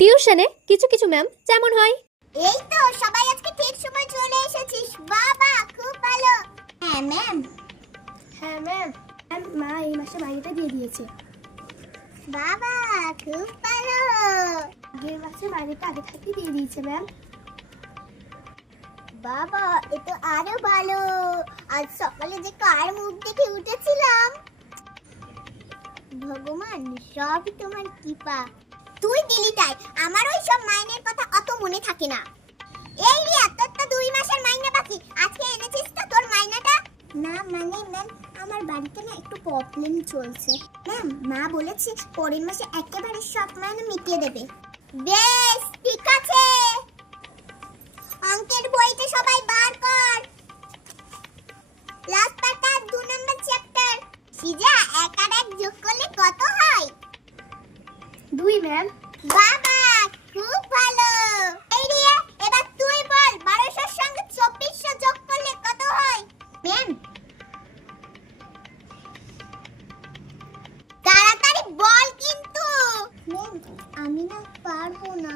টিউশনে কিছু কিছু ম্যাম যেমন হয়। এই তো সবাই আজকে ঠিক সময় চলে এসেছিস, বাবা খুব ভালো। হ্যাঁ ম্যাম। হ্যাঁ ম্যাম, মা এই মাসে মাইনেটা দিয়ে দিয়েছে। বাবা খুব ভালো। আগের মাসে মাইনেটা আগে থাকতে দিয়ে দিয়েছে ম্যাম। বাবা এ তো আরো ভালো। আজ সকালে যে কার মুখ দেখে উঠেছিলাম, ভগবান সবই তোমার কৃপা। তুই দিলি তাই, আমার ওই সব মাইনের কথা অত মনে থাকে না। এই রিয়া, তোর তো 2 মাসের মাইনে বাকি, আজকে এনেছিস তো তোর মাইনাটা? না মানে ম্যাম, আমার বাড়িতে না একটু প্রবলেম চলছে ম্যাম। মা বলেছে পরের মাসে একেবারে সব মাইনে মিটিয়ে দেবে। বেশ ঠিক আছে, অঙ্কের বইটা সবাই বার কর। লাস্ট পাতা 2 নম্বর চ্যাপ্টার। সিজা 1 আর 1 যোগ করলে কত হয়? 2 ম্যাম। বাবা খুব ভালো। এই রিয়া, এবার তুই বল 1200 সঙ্গে 2400 যোগ করলে কত হয়? ম্যাম তাড়াতাড়ি বল কিন্তু। ম্যাম আমি না পারবো না।